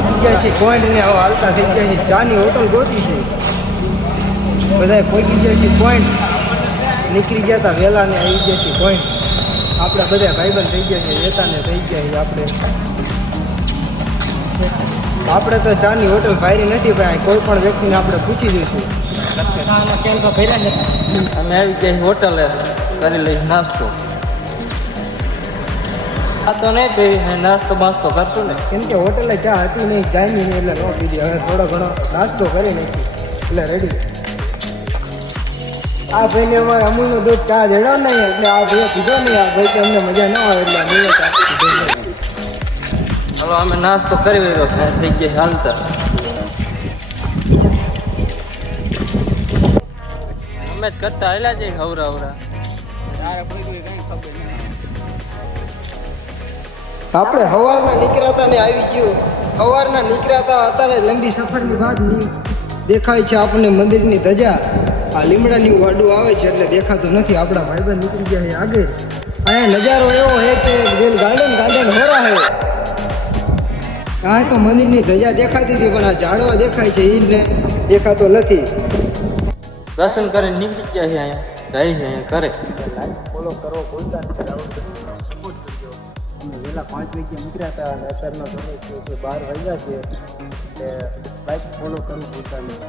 પહોંચી ગયા છે પોઈન્ટ ને હવે હાલતા થઈ ગયા છે ચાની હોટલ ગોતી છે બધા પહોંચી ગયા છે પોઈન્ટ નીકળી ગયા હતા વહેલા ને આવી ગયા છે પોઈન્ટ આપણા બધા ભાઈબંધ થઈ ગયા છે વેતાને થઈ ગયા છે આપણે તો ચાની હોટલ ફાયરી નથી ભાઈ કોઈ પણ વ્યક્તિને આપણે પૂછી જોઈશું અમે આવી ગયા હોટલે કરી લઈશ નાસ્તો આ તો નહીં કરી નાસ્તો બાસ્તો કરશું ને કેમ કે હોટલે ચા હતી નહીં જામી નહીં એટલે ન પીધી હવે થોડો ઘણો નાસ્તો કરી નાખી એટલે રેડી આ ભાઈને અમારે અમૂલનો દૂધ ચા જડ્યો નહીં એટલે આ ભાઈ પીધો નહીં આ ભાઈ કે અમને મજા ન આવે એટલે અમે ચા પીધો નહીં. હવે અમે નાસ્તો કરી રહ્યો થઈ ગયા હાલતા અમે જ કરતા હેલા જઈએ હવરા હવરા આપણે સવારના નીકળ્યા ને આવી ગયું સવારના નીકળ્યા અત્યારે લંબી સફરની બાદ દેખાય છે આપણને મંદિરની ધજા આ લીમડાની વાડું આવે છે એટલે દેખાતું નથી આપણા ભાઈબંધ નીકળી ગયા છે આગળ અહીંયા નજારો એવો છે કે ગાર્ડન હોરા છે આ તો મંદિરની ધજા દેખાતી હતી પણ આ ઝાડવા દેખાય છે એને દેખાતો નથી. દર્શન કરીને નીકળી ગયા છે અહીંયા જાય છે અહીંયા કરે ફોલો કરવો ભૂલતા નથી સપોર્ટ કરજો અમે વહેલા 5 વાગ્યા નીકળ્યા હતા અને અત્યારનો સમય થયો છે 12 વાગ્યા છે એટલે બાઇક ફોલો કરવું ભૂલતા નહીં.